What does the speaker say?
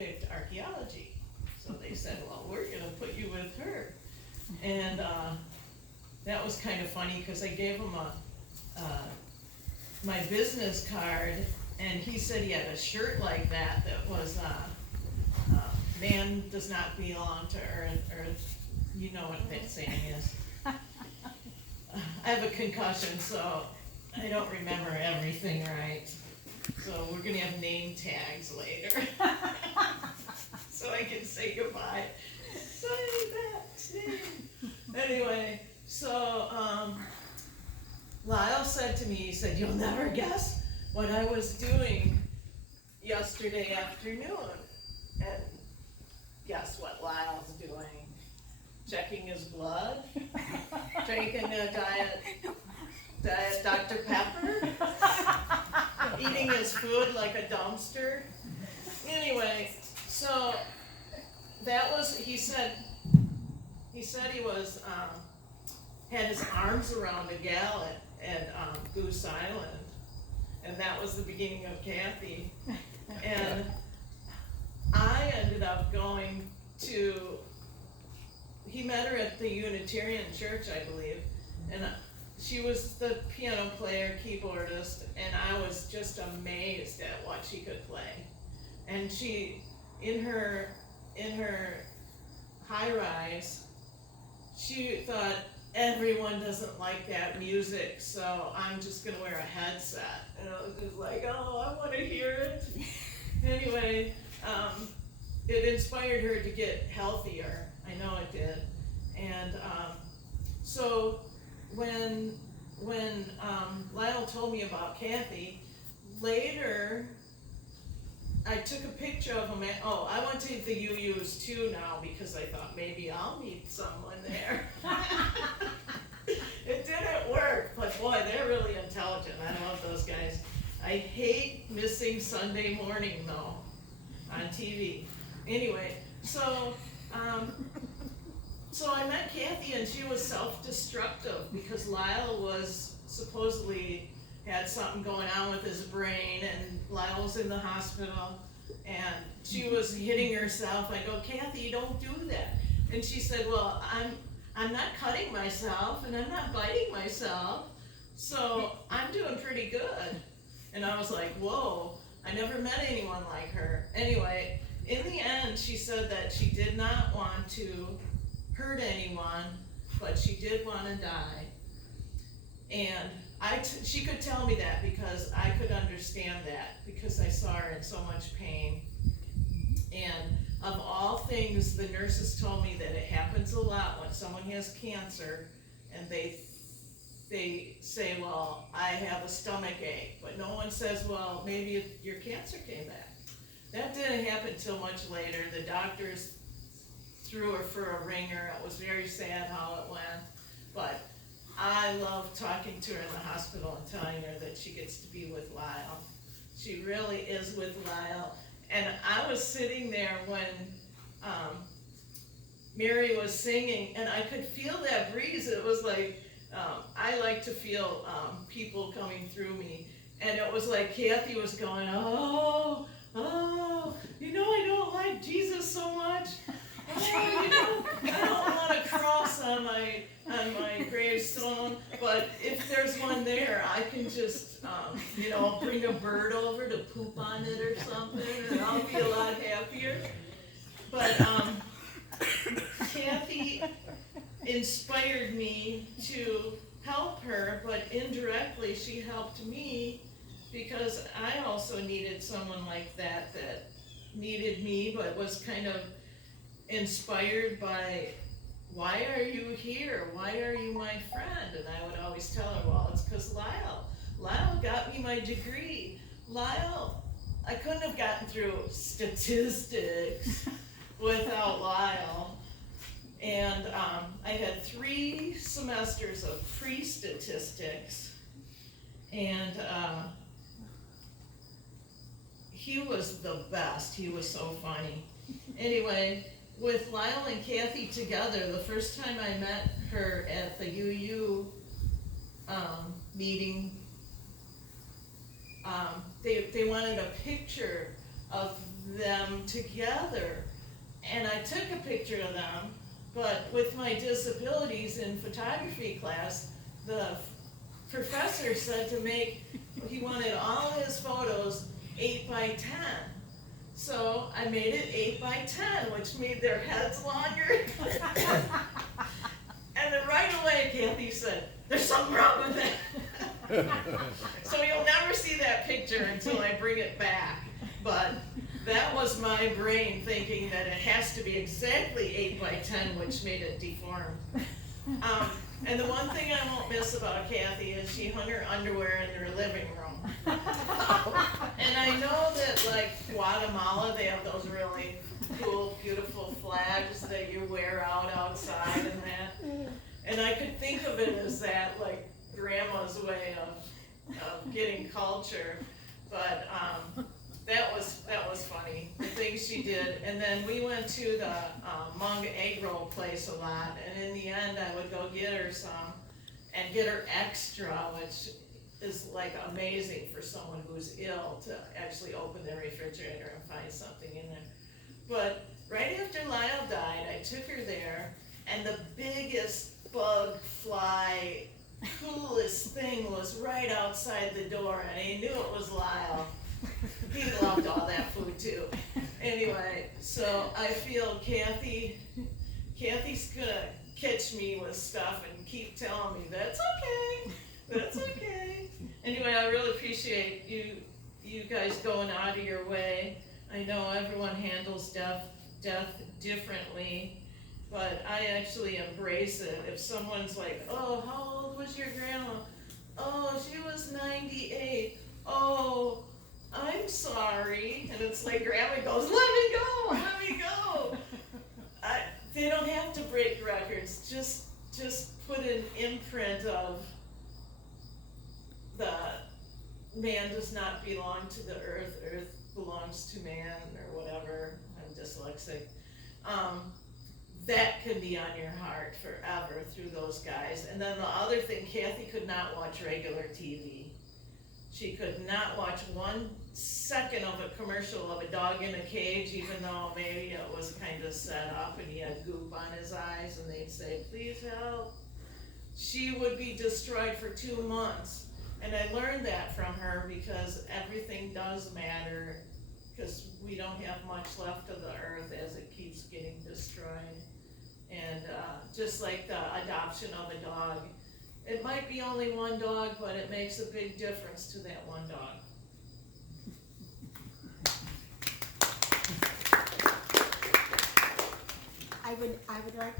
archaeology. So they said, well, we're gonna put you with her. And that was kind of funny, cause I gave him my business card, and he said he had a shirt like that was man does not belong to earth. You know what that saying is. I have a concussion, so I don't remember everything right. So we're gonna have name tags later. So I can say goodbye. Say that name. Anyway, so Lyle said to me, he said, you'll never guess what I was doing yesterday afternoon. And guess what Lyle's doing? Checking his blood, drinking a diet Dr. Pepper, eating his food like a dumpster. Anyway, so that was, he said he was, had his arms around a gal at Goose Island, and that was the beginning of Cathy. And I ended up going to, he met her at the Unitarian Church, I believe, and she was the piano player, keyboardist, and I was just amazed at what she could play. And she, in her high rise, she thought everyone doesn't like that music, so I'm just gonna wear a headset. And I was just like, oh, I wanna hear it. Anyway, it inspired her to get healthier. I know it did. And so when Lyle told me about Cathy, later I took a picture of him I went to the UUs too now because I thought maybe I'll meet someone there. It didn't work, but boy, they're really intelligent. I love those guys. I hate missing Sunday morning though, on TV. Anyway, so I met Cathy, and she was self-destructive because Lyle was supposedly had something going on with his brain, and Lyle was in the hospital, and she was hitting herself. I go, Cathy, don't do that. And she said, well, I'm not cutting myself, and I'm not biting myself, so I'm doing pretty good. And I was like, whoa, I never met anyone like her. Anyway, in the end, she said that she did not want to hurt anyone, but she did want to die. And she could tell me that because I could understand that because I saw her in so much pain. And of all things, the nurses told me that it happens a lot when someone has cancer and they say, well, I have a stomach ache, but no one says, well, maybe your cancer came back. That didn't happen till much later. The doctors threw her for a ringer. It was very sad how it went, but I love talking to her in the hospital and telling her that she gets to be with Lyle. She really is with Lyle. And I was sitting there when Mary was singing, and I could feel that breeze. It was like, I like to feel people coming through me. And it was like Cathy was going, oh, you know, I don't like Jesus so much. Oh, you know, I don't want a cross on my gravestone, but if there's one there, I can just, you know, bring a bird over to poop on it or something, and I'll be a lot happier. But Cathy inspired me to help her, but indirectly she helped me because I also needed someone like that needed me, but was kind of inspired by, why are you here? Why are you my friend? And I would always tell her, well, it's because Lyle got me my degree. Lyle, I couldn't have gotten through statistics without Lyle. And I had 3 semesters of pre-statistics, and he was the best. He was so funny. Anyway, with Lyle and Cathy together, the first time I met her at the UU meeting, they wanted a picture of them together. And I took a picture of them, but with my disabilities in photography class, the professor said he wanted all his photos 8 by 10. So I made it 8 by 10, which made their heads longer. And then right away, Cathy said, "There's something wrong with it." So you'll never see that picture until I bring it back. But that was my brain thinking that it has to be exactly 8 by 10, which made it deformed. And the one thing I won't miss about Cathy is she hung her underwear in her living room. And I know that like Guatemala, they have those really cool, beautiful flags that you wear out outside and that. And I could think of it as that, like grandma's way of getting culture. But that was funny, the things she did. And then we went to the Hmong egg roll place a lot, and in the end I would go get her some and get her extra, which is like amazing for someone who's ill to actually open the refrigerator and find something in there. But right after Lyle died, I took her there, and the biggest bug fly, coolest thing was right outside the door, and I knew it was Lyle. He loved all that food too. Anyway, so I feel Cathy's gonna catch me with stuff and keep telling me, "That's okay, that's okay." Anyway, I really appreciate you guys going out of your way. I know everyone handles death differently, but I actually embrace it. If someone's like, "Oh, how old was your grandma?" "Oh, she was 98. "Oh, I'm sorry." And it's like Grandma goes, "Let me go, let me go." They don't have to break records. Just put an imprint of the man does not belong to the earth, earth belongs to man, or whatever. I'm dyslexic. That can be on your heart forever through those guys. And then the other thing, Cathy could not watch regular TV. She could not watch 1 second of a commercial of a dog in a cage, even though maybe it was kind of set up and he had goop on his eyes and they'd say, "Please help." She would be destroyed for 2 months. And I learned that from her because everything does matter, because we don't have much left of the earth as it keeps getting destroyed. And just like the adoption of a dog, it might be only 1 dog, but it makes a big difference to that 1 dog. I would like